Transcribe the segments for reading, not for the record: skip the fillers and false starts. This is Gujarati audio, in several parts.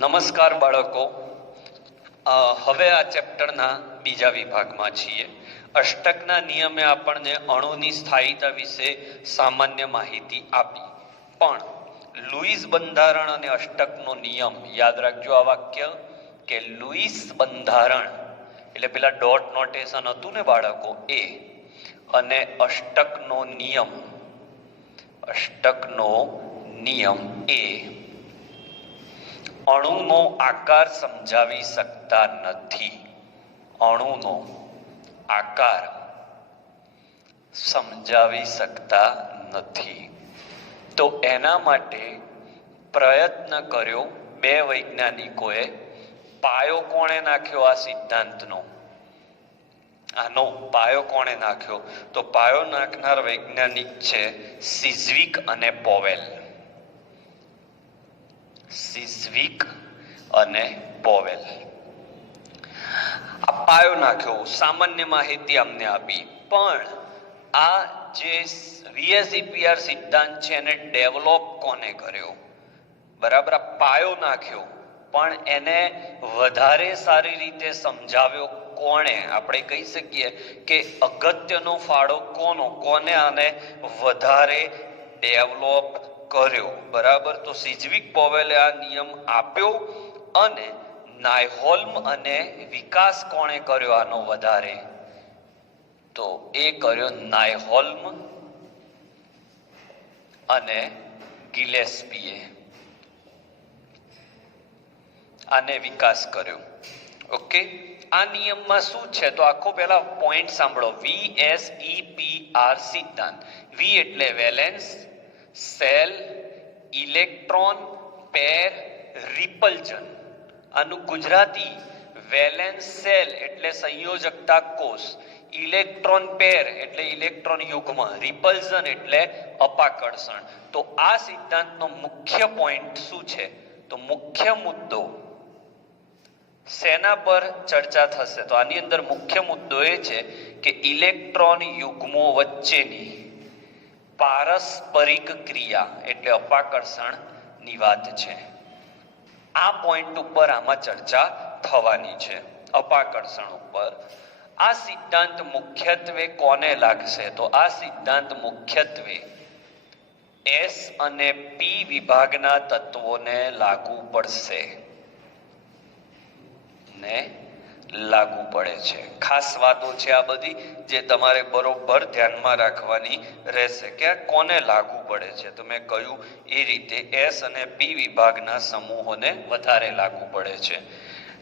નમસ્કાર બાળકો, હવે આ ચેપ્ટરના બીજા વિભાગમાં છીએ. અષ્ટકના નિયમે આપણને અણુની સ્થાયીતા વિશે સામાન્ય માહિતી આપી, પણ લુઈસ બંધારણ અને અષ્ટકનો નિયમ યાદ રાખજો. આ વાક્ય કે લુઈસ બંધારણ એટલે પેલા ડોટ નોટેશન હતું ને બાળકો, એ અને અષ્ટકનો નિયમ એ અણુનો આકાર સમજાવી શકતા નથી. અણુનો આકાર સમજાવી શકતા નથી. તો એના માટે પ્રયત્ન કર્યો બે વૈજ્ઞાનિકોએ. પાયો કોણે નાખ્યો આ સિદ્ધાંતનો? આનો પાયો કોણે નાખ્યો? તો પાયો નાખનાર વૈજ્ઞાનિક છે સિઝવિક અને પોવેલ. સિઝવિક અને પોવેલ આ પાયો નાખ્યો, સામાન્ય માહિતી અમને આપી. પણ આ જે VSEPR સિદ્ધાંત છે એને ડેવલપ કોને કર્યો? બરાબર, આ પાયો નાખ્યો, પણ એને વધારે સારી રીતે સમજાવ્યો કોણે? આપણે કહી શકીએ કે અગત્યનો ફાળો કોને આને વધારે ડેવલપ કર્યો? બરાબર, તો સિઝવિક પોવેલે આ નિયમ આપ્યો અને નાયહોલ્મ અને વિકાસ કોણે કર્યો આનો વધારે? તો એ કર્યો નાયહોલ્મ અને ગિલેસ્પીએ. આને વિકાસ કર્યો. ઓકે, આ નિયમમાં શું છે? તો આખો પહેલા પોઈન્ટ સાંભળો. VSEPR સિદ્ધાંત. વી એટલે વેલેન્સ, સેલ, ઇલેક્ટ્રોન, પેર, રિપલ્જન. આનું ગુજરાતી વેલેન્સ સેલ એટલે સંયોજકતા કોષ, ઇલેક્ટ્રોન પેર એટલે ઇલેક્ટ્રોન યુગ્મ, રિપલ્ઝન એટલે અપાકર્ષણ. તો આ સિદ્ધાંતનો મુખ્ય પોઈન્ટ શું છે? તો મુખ્ય મુદ્દો શેના પર ચર્ચા થશે? તો આની અંદર મુખ્ય મુદ્દો એ છે કે ઇલેક્ટ્રોન યુગ્મો વચ્ચેની પારસ્પરિક ક્રિયા એટલે અપાકર્ષણ ની વાત છે. આ પોઈન્ટ ઉપર આમાં ચર્ચા થવાની છે, અપાકર્ષણ ઉપર. આ સિદ્ધાંત મુખ્યત્વે કોને લાગશે? તો આ સિદ્ધાંત મુખ્યત્વે S અને P વિભાગના તત્વોને લાગુ પડશે ને લાગુ પડે છે. ખાસ વાતો છે આ બધી જે તમારે બરોબર ધ્યાનમાં રાખવાની રહેશે કે આ કોને લાગુ પડે છે. તો મેં કહ્યું એ રીતે S અને P વિભાગના સમૂહોને વધારે લાગુ પડે છે,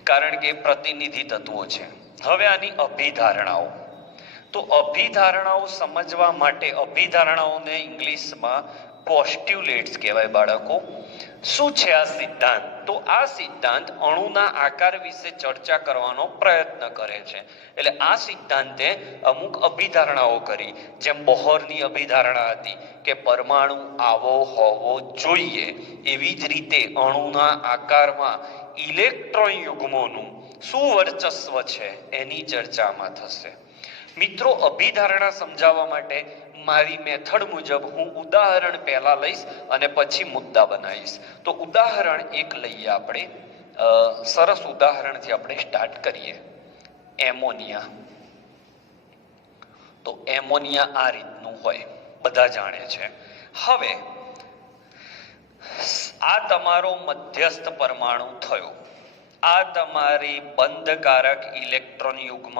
કારણ કે પ્રતિનિધિ તત્વો છે. હવે આની અભિધારણાઓ. તો અભિધારણાઓ સમજવા માટે, અભિધારણાઓને ઇંગ્લિશમાં પોસ્ટ્યુલેટ્સ કહેવાય બાળકો. શું છે આ સિદ્ધાંત? તો આ સિદ્ધાંત અણુના આકાર વિશે ચર્ચા કરવાનો પ્રયત્ન કરે છે. એટલે આ સિદ્ધાંતે અમુક અભિધારણાઓ કરી, જેમ બોહરની અભિધારણા હતી કે પરમાણુ આવો હોવો જોઈએ, એવી જ રીતે અણુના આકારમાં ઇલેક્ટ્રોન યુગ્મોનું શું વર્ચસ્વ છે એની ચર્ચામાં થશે. મિત્રો, અભિધારણા સમજાવવા માટે મારી મેથડ મુજબ હું ઉદાહરણ પહેલા લઈશ અને પછી મુદ્દા બનાવીશ. તો ઉદાહરણ એક લઈએ આપણે. સરસ ઉદાહરણથી આપણે સ્ટાર્ટ કરીએ. એમોનિયા. તો એમોનિયા આ રીતનું હોય, બધા જાણે છે. હવે આ તમારો મધ્યસ્થ પરમાણુ થયો. આ તમારી બંધકારક ઇલેક્ટ્રોન યુગ્મ,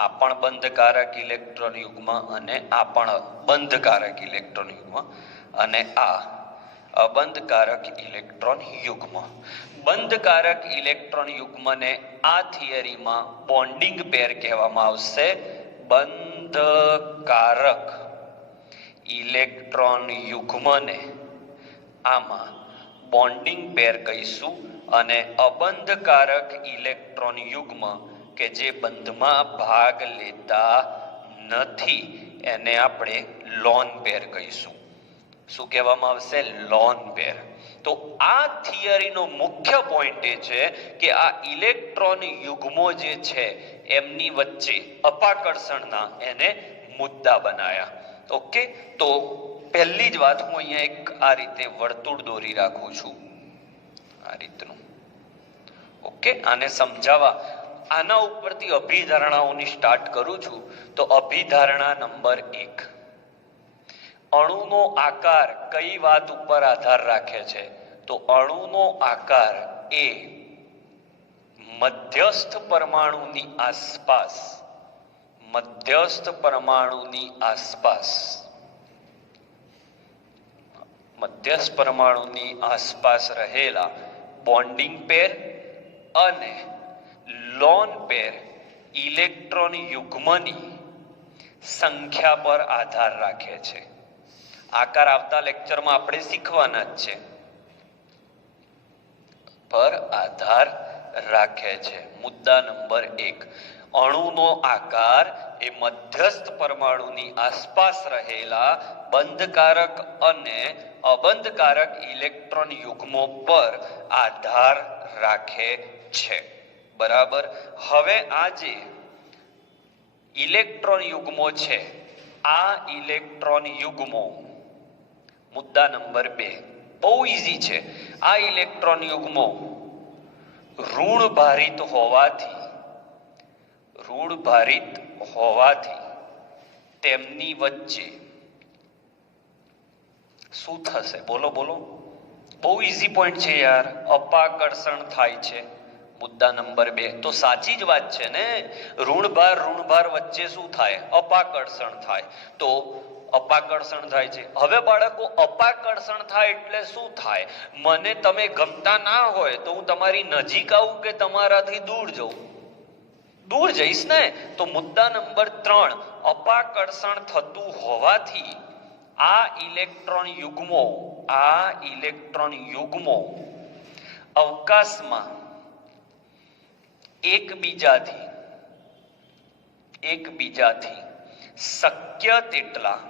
આ પણ બંધકારક ઇલેક્ટ્રોન યુગ્મ અને આ પણ બંધકારક ઇલેક્ટ્રોન યુગ્મ અને આ અબંધકારક ઇલેક્ટ્રોન યુગ્મ. બંધકારક ઇલેક્ટ્રોન યુગ્મને આ થિયરીમાં બોન્ડિંગ પેર કહેવામાં આવશે. બંધકારક ઇલેક્ટ્રોન યુગ્મને આમાં બોન્ડિંગ પેર કહીશું, અને અબંધકારક ઇલેક્ટ્રોન યુગ્મ કે જે બંધમાં ભાગ લેતા નથી એને આપણે લોન પેર કહીશું. શું કહેવામાં આવશે? Lone pair. તો આ થિયરીનો મુખ્ય પોઈન્ટ એ છે કે આ ઇલેક્ટ્રોન યુગ્મો જે છે એમની વચ્ચે અપાકર્ષણના એને મુદ્દા બનાયા. ઓકે, તો પહેલી જ વાત હું અહીંયા એક આ રીતે વર્તુળ દોરી રાખું છું, આ રીતનું. ઓકે, આને સમજાવવા આના ઉપરથી અભિધારણાઓની સ્ટાર્ટ કરું છું. તો અભિધારણા નંબર 1, અણુનો આકાર કઈ વાત ઉપર આધાર રાખે છે? તો અણુનો આકાર એ મધ્યસ્થ પરમાણુની આસપાસ, મધ્યસ્થ પરમાણુની આસપાસ, મધ્યસ્થ પરમાણુની આસપાસ રહેલા બોન્ડિંગ પેર અને લોન પેર ઇલેક્ટ્રોન યુગ્મની સંખ્યા પર આધાર રાખે છે. આકાર આવતા લેક્ચરમાં આપણે શીખવાના જ છે. પર આધાર રાખે છે. મુદ્દા નંબર 1, અણુનો આકાર એ મધ્યસ્થ પરમાણુની આસપાસ રહેલા બંધકારક અને અબંધકારક ઇલેક્ટ્રોન યુગ્મો પર આધાર રાખે છે. બરાબર. હવે આ જે ઇલેક્ટ્રોન યુગ્મો છે, આ ઇલેક્ટ્રોન યુગ્મો, મુદ્દા નંબર 2, બહુ ઈઝી છે. આ ઇલેક્ટ્રોન યુગ્મો ઋણ ભારિત હોવાથી તેમની વચ્ચે શું થશે? બોલો બોલો. બહુ ઈઝી પોઈન્ટ છે યાર. અપાકર્ષણ થાય છે. મુદ્દા નંબર 2 તો સાચી જ વાત છે ને. ઋણભાર વચ્ચે શું થાય? અપાકર્ષણ થાય. તો અપાકર્ષણ થાય છે. હવે બાળકો, અપાકર્ષણ થાય એટલે શું થાય? મને તમે ગમતા ના હોય તો હું તમારી નજીક આવું કે તમારાથી દૂર જઉં? દૂર જઈશ ને. તો મુદ્દા નંબર 3, અપાકર્ષણ થતું હોવાથી આ ઇલેક્ટ્રોન યુગ્મો અવકાશમાં એકબીજાથી શક્ય તેટલા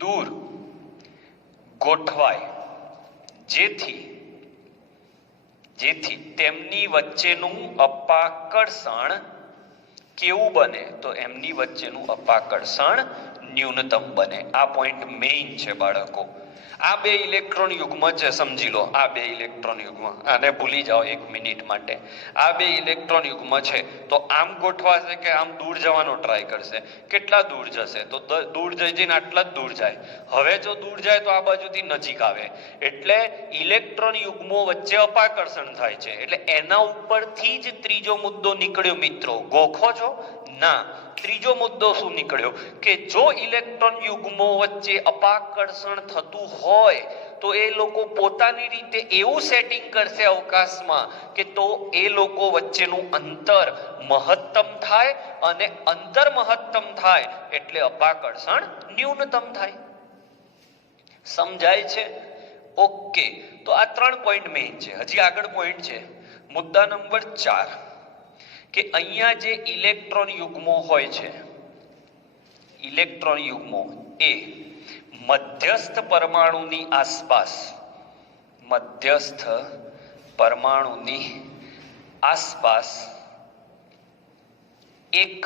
દૂર ગોઠવાય, જેથી તેમની વચ્ચેનું અપાકર્ષણ કેવું બને? તો એમની વચ્ચેનું અપાકર્ષણ ન્યૂનતમ બને. આ પોઈન્ટ મેઇન છે બાળકો. આ બે ઇલેક્ટ્રોન યુગ્મ છે, સમજી લો. આ બે ઇલેક્ટ્રોન યુગ્મ, આને ભૂલી જાઓ 1 મિનિટ માટે. આ બે ઇલેક્ટ્રોન યુગ્મ છે તો આમ ગોઠવાશે કે આમ દૂર જવાનો ટ્રાય કરશે? કેટલા દૂર જશે? તો દૂર જઈને આટલા જ દૂર જાય. હવે જો દૂર જાય તો આ બાજુથી નજીક આવે. એટલે ઇલેક્ટ્રોન યુગ્મો વચ્ચે અપાકર્ષણ થાય છે. એટલે એના ઉપરથી જ ત્રીજો મુદ્દો નીકળ્યો મિત્રો. ગોખો છો? ના. ત્રીજો મુદ્દો શું નીકળ્યો? કે જો ઇલેક્ટ્રોન યુગ્મો વચ્ચે અપાકર્ષણ થતું હોય તો એ લોકો પોતાની રીતે એવું સેટિંગ કરશે અવકાશમાં કે તો એ લોકો વચ્ચેનું અંતર મહત્તમ થાય, અને અંતર મહત્તમ થાય એટલે અપાકર્ષણ ન્યૂનતમ થાય. સમજાય છે? ઓકે. તો આ 3 પોઈન્ટ મેઇન છે. હજી આગળ પોઈન્ટ છે. મુદ્દા નંબર 4, કે અહીંયા જે ઇલેક્ટ્રોન યુગ્મો હોય છે, ઇલેક્ટ્રોન યુગ્મો એ મધ્યસ્થ પરમાણુની આસપાસ એક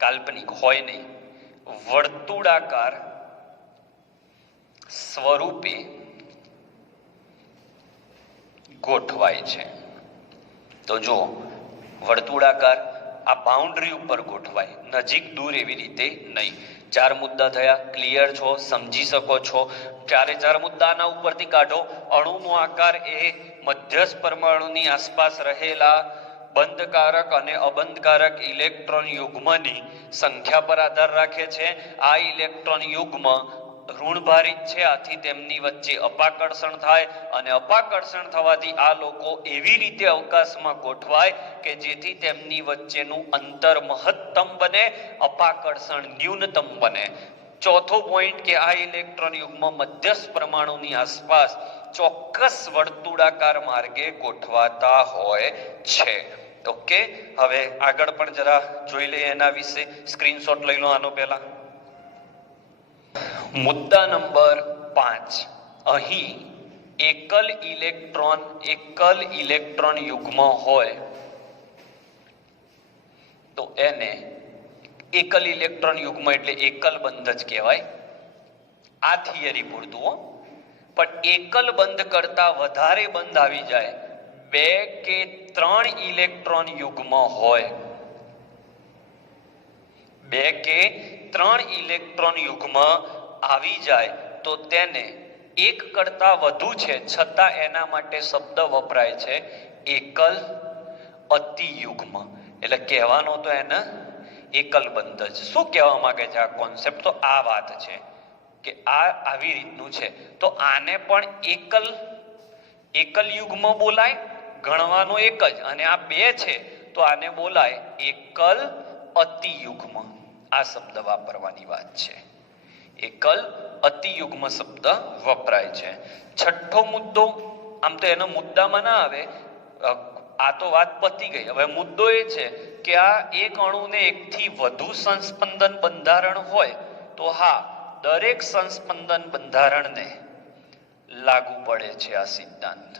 કાલ્પનિક હોય નહીં, વર્તુળાકાર સ્વરૂપે ગોઠવાય છે. તો જો વર્તુળાકાર, આ બાઉન્ડ્રી ઉપર ગોઠવાય, નજીક દૂર એવી રીતે નહીં. 4 મુદ્દા થયા. ક્લિયર છો? સમજી શકો છો? 4 મુદ્દાના ઉપરથી કાઢો. અણુનો આકાર એ મધ્યસ્થ પરમાણુની આસપાસ રહેલા બંધકારક અને અબંધકારક ઇલેક્ટ્રોન યુગ્મની સંખ્યા પર આધાર રાખે છે. આ ઇલેક્ટ્રોન યુગ્મ ઋણભારિત છે, આથી તેમની વચ્ચે અપાકર્ષણ થાય, અને અપાકર્ષણ થવાથી આ લોકો એવી રીતે અવકાશમાં ગોઠવાય કે જેથી તેમની વચ્ચેનું અંતર મહત્તમ બને, અપાકર્ષણ ન્યૂનતમ બને. ચોથો પોઈન્ટ કે આ ઇલેક્ટ્રોન યુગ્મ મધ્યસ્થ પરમાણુની આસપાસ ચોક્કસ વર્તુળાકાર માર્ગે ગોઠવાતા હોય છે. ઓકે. હવે આગળ પણ જરા જોઈ લઈએ એના વિશે. સ્ક્રીનશોટ લઈ લો આનો પહેલા. મુદ્દા નંબર 5, અહીં એકલ ઇલેક્ટ્રોન યુગ્મ હોય તો એને એકલ ઇલેક્ટ્રોન યુગ્મ એટલે એકલ બંધ જ કહેવાય. આ થિયરી પૂરતું હો. પણ એકલ બંધ કરતા વધારે બંધ આવી જાય, 2 કે 3 ઇલેક્ટ્રોન યુગ્મ હોય, 2 કે 3 ઇલેક્ટ્રોન યુગ્મ આવી જાય તો તેને એક કરતા વધુ છે છતાં એના માટે શબ્દ વપરાય છે એકલ અતિયુગ્મ. એટલે કહેવાનો તો એને એકલ બંધ જ. શું કહેવા માંગે છે આ કોન્સેપ્ટ? તો આ વાત છે કે આ આવી રીતનું છે. તો આને પણ એકલ યુગ્મ બોલાય, ગણવાનો એક જ, અને આ 2 છે તો આને બોલાય એકલ અતિયુગ્મ. આ શબ્દ વાપરવાની વાત છે, એકલ અતિયુગ્મ શબ્દ વપરાય છે. છઠ્ઠો મુદ્દો, આમ તો એનો મુદ્દામાં ના આવે, આ તો વાત પતી ગઈ. હવે મુદ્દો એ છે કે આ એક અણુને એકથી વધુ સંસ્પંદન બંધારણ હોય તો હા, દરેક સંસ્પંદન બંધારણને લાગુ પડે છે આ સિદ્ધાંત.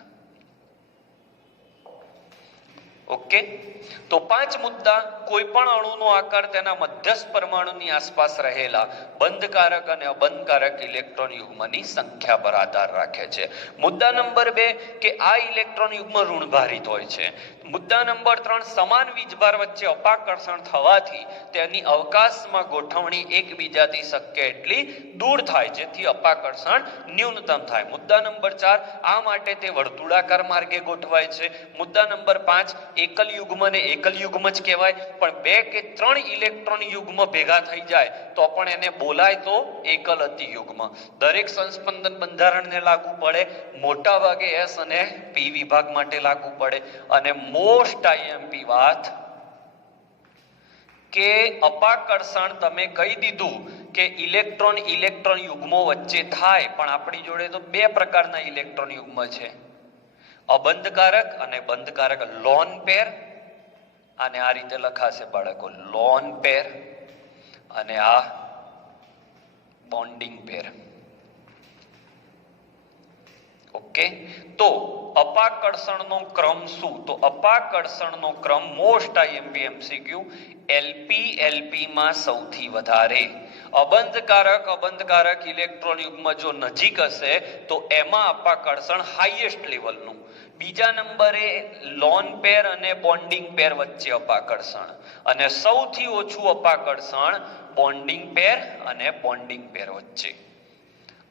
ઓકે, તો 5 મુદ્દા. કોઈ પણ અણુનો આકાર તેના મધ્યસ્થ પરમાણુની આસપાસ રહેલા બંધકારક અને અબંધકારક ઇલેક્ટ્રોન યુગ્મની સંખ્યા પર આધાર રાખે છે. મુદ્દા નંબર 2 કે આ ઇલેક્ટ્રોન યુગ્મ ઋણભારિત હોય છે. મુદ્દા નંબર 3, સમાન વીજભાર વચ્ચે અપાકર્ષણ થવાથી તેની અવકાશમાં ગોઠવણી એકબીજાથી શક્ય એટલી દૂર થાય, જેથી અપાકર્ષણ ન્યૂનતમ થાય. મુદ્દા નંબર 4, આ માટે તે વર્તુળાકાર માર્ગે ગોઠવાય છે. મુદ્દા નંબર 5, એકલ યુગ્મને એકલ યુગ્મ જ કહેવાય, પણ 2 કે 3 ઇલેક્ટ્રોન યુગ્મ ભેગા થઈ જાય તો પણ એને બોલાય તો એકલ અતિયુગ્મ. દરેક સંસ્પંદન બંધારણને લાગુ પડે, મોટા ભાગે એસ અને પી વિભાગ માટે લાગુ પડે. અને મોસ્ટ આઈએમપી વાત કે અપાકર્ષણ તમે કહી દીધું કે ઇલેક્ટ્રોન યુગ્મો વચ્ચે થાય, પણ આપણી જોડે તો 2 પ્રકારના ઇલેક્ટ્રોન યુગ્મ છે, અબંધકારક અને બંધકારક. લોન પેર, આને આ રીતે લખાશે બાળકો, લોન પેર, અને આ બોન્ડિંગ પેર. ઓકે, તો અપાકર્ષણનો ક્રમ શું? તો અપાકર્ષણનો ક્રમ મોસ્ટ આઈએમપી એમસીક્યુ, એલપી માં સૌથી વધારે. અબંધકારક ઇલેક્ટ્રોન યુગ્મ જો નજીક હશે તો એમાં અપાકર્ષણ હાઈએસ્ટ લેવલનું. બીજા નંબરે લોન પેર અને બોન્ડિંગ પેર વચ્ચે અપાકર્ષણ, અને સૌથી ઓછું અપાકર્ષણ બોન્ડિંગ પેર અને બોન્ડિંગ પેર વચ્ચે.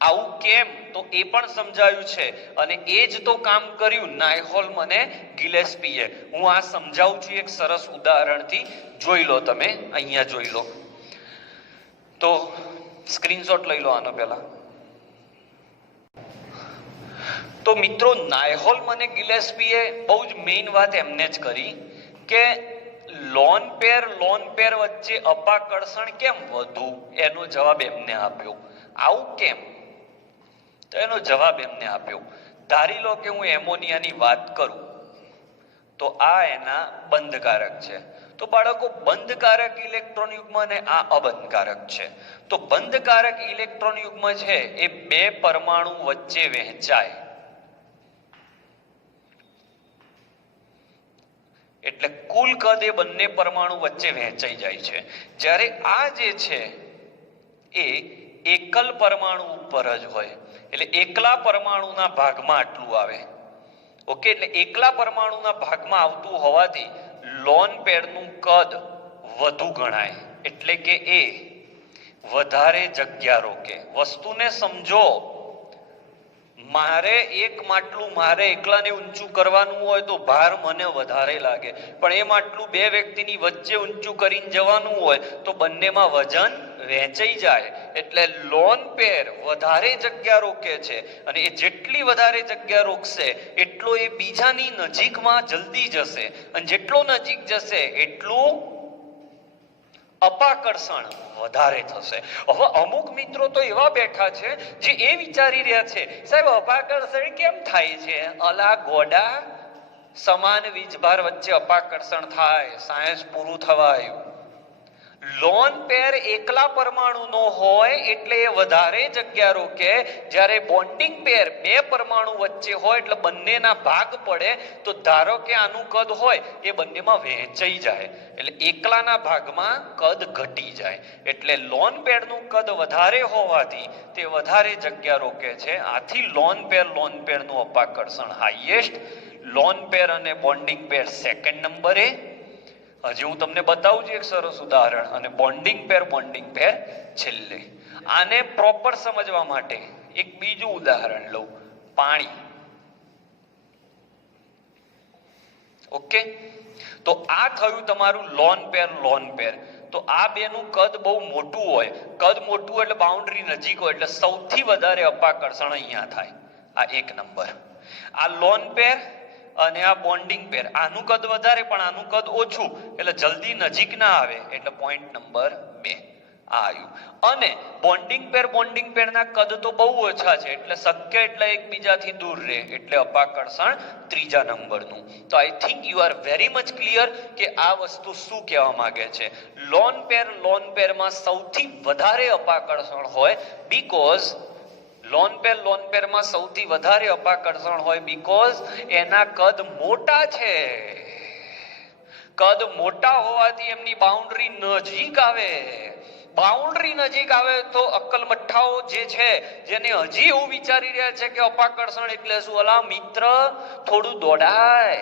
આવું કેમ? તો એ પણ સમજાયું છે, અને એ જ તો કામ કર્યું નાયહોલ્મ અને ગિલેસ્પીએ. હું આ સમજાવું છું એક સરસ ઉદાહરણથી. જોઈ લો, તમે અહીંયા જોઈ લો. તો સ્ક્રીનશોટ લઈ લો આનો પહેલા. તો મિત્રો, નાયહોલ્મ અને ગિલેસ્પીએ બહુ જ મેઇન વાત એમને જ કરી કે લોન પેર વચ્ચે અપાકર્ષણ કેમ વધુ? એનો જવાબ એમને આપ્યો. આવું કેમ? તો એનો જવાબ એમને આપ્યો, ધારી લો કે હું એમોનિયાની વાત કરું તો આ એના બંધકારક છે. તો બાળકો, બંધકારક ઇલેક્ટ્રોન યુગ્મ અને આ અબંધકારક છે. તો બંધકારક ઇલેક્ટ્રોન યુગ્મ છે એ 2 પરમાણુ વચ્ચે વહેંચાય, એટલે કુલ કદ એ બંને પરમાણુ વચ્ચે વહેંચાઈ જાય છે. જ્યારે આ જે છે એ એકલ પરમાણુ ઉપર જ હોય, એટલે એકલા પરમાણુના ભાગમાં આટલું આવે. ઓકે, એટલે એકલા પરમાણુના ભાગમાં આવતું હોવાથી લોન પેરનું કદ વધુ ગણાય, એટલે કે એ વધારે જગ્યા રોકે. વસ્તુને સમજો, મારે એક માટલું મારે એકલાને ઊંચું કરવાનું હોય તો ભાર મને વધારે લાગે, પણ એ માટલું 2 વ્યક્તિની વચ્ચે ઊંચું કરીને જવાનું હોય તો બંનેમાં વજન વહેંચાઈ જાય. એટલે લોન પેર વધારે જગ્યા રોકે છે, અને એ જેટલી વધારે જગ્યા રોકશે એટલો એ બીજાની નજીકમાં જલ્દી જશે, અને જેટલો નજીક જશે એટલું અપાકર્ષણ વધારે થશે. હવે અમુક મિત્રો તો એવા બેઠા છે જે એ વિચારી રહ્યા છે, સાહેબ અપાકર્ષણ કેમ થાય છે? અલા ગોડા, સમાન વીજભાર વચ્ચે અપાકર્ષણ થાય, સાયન્સ પૂરું થવા આવ્યું. લોન પેર એકલા પરમાણુનો હોય એટલે એ વધારે જગ્યા રોકે, જ્યારે બોન્ડિંગ પેર બે પરમાણુ વચ્ચે હોય એટલે બંનેના ભાગ પડે. તો ધારો કે આનું કદ હોય એ બંનેમાં વહેંચાઈ જાય એટલે એકલાના ભાગમાં કદ ઘટી જાય. એટલે લોન પેરનું કદ વધારે હોવાથી તે વધારે જગ્યા રોકે છે. આથી લોન પેરનું અપાકર્ષણ હાઈએસ્ટ, લોન પેર અને બોન્ડિંગ પેર સેકન્ડ નંબરે. હજી હું તમને બતાવું છું એક સરસ ઉદાહરણ, અને બોન્ડિંગ પેર છેલ્લે. આને પ્રોપર સમજવા માટે એક બીજું ઉદાહરણ લઉં, પાણી. ઓકે, તો આ થયું તમારું લોન પેર. તો આ બેનું કદ બહુ મોટું હોય, કદ મોટું એટલે બાઉન્ડ્રી નજીક હોય, એટલે સૌથી વધારે અપાકર્ષણ અહીંયા થાય. આ એક નંબર. આ લોન પેર અને આ બોન્ડિંગ પેર, આનું કદ વધારે પણ આનું કદ ઓછું એટલે જલ્દી નજીક ના આવે, એટલે પોઈન્ટ નંબર 2 આ આવ્યું. અને બોન્ડિંગ પેરના કદ તો બહુ ઓછા છે એટલે શક્ય એટલે એકબીજાથી દૂર રહે, એટલે અપાકર્ષણ ત્રીજા નંબરનું. તો I think you are very much clear કે આ વસ્તુ શું કહેવા માંગે છે. લોન પેરમાં સૌથી વધારે અપાકર્ષણ હોય બીકોઝ લોન પેરમાં સૌથી વધારે અપાકર્ષણ હોય બીકોઝ એના કદ મોટા છે. કદ મોટા હોવાથી એમની બાઉન્ડ્રી નજીક આવે. બાઉન્ડ્રી નજીક આવે તો અક્કલમઠ્ઠાઓ જે છે, જેને હજી એવું વિચારી રહ્યા છે કે અપાકર્ષણ એટલે શું, અલા મિત્ર થોડું દોડાય,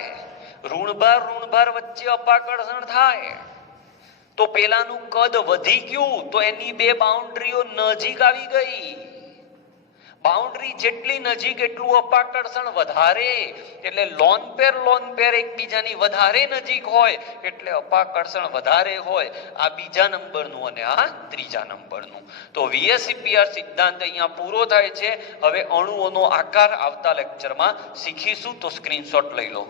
ઋણભાર વચ્ચે અપાકર્ષણ થાય. તો પેલાનું કદ વધી ગયું તો એની બે બાઉન્ડ્રીઓ નજીક આવી ગઈ. બાઉન્ડ્રી જેટલી નજીક એટલું અપાકર્ષણ વધારે. એટલે લોન પેર એકબીજાની વધારે નજીક હોય એટલે અપાકર્ષણ વધારે હોય. આ બીજા નંબરનું અને આ ત્રીજા નંબરનું. તો VSEPR સિદ્ધાંત અહીંયા પૂરો થાય છે. હવે અણુઓનો આકાર આવતા લેક્ચરમાં શીખીશું, તો સ્ક્રીનશોટ લઈ લો.